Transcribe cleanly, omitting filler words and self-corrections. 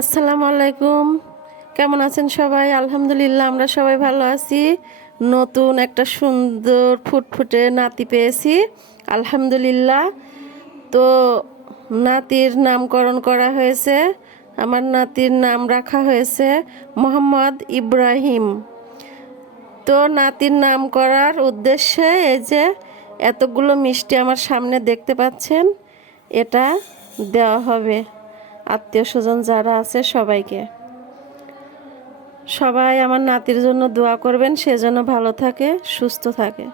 আসসালামু আলাইকুম। কেমন আছেন সবাই? আলহামদুলিল্লাহ, আমরা সবাই ভালো আছি। নতুন একটা সুন্দর ফুটফুটে নাতি পেয়েছি, আলহামদুলিল্লাহ। তো নাতির নামকরণ করা হয়েছে। আমার নাতির নাম রাখা হয়েছে মোহাম্মদ ইব্রাহিম। তো নাতির নাম করার উদ্দেশ্যে এই যে এতগুলো মিষ্টি আমার সামনে দেখতে পাচ্ছেন, এটা দেওয়া হবে আত্মীয় স্বজন যারা আছে সবাইকে। সবাই আমার নাতির জন্য দোয়া করবেন, সে যেন ভালো থাকে, সুস্থ থাকে।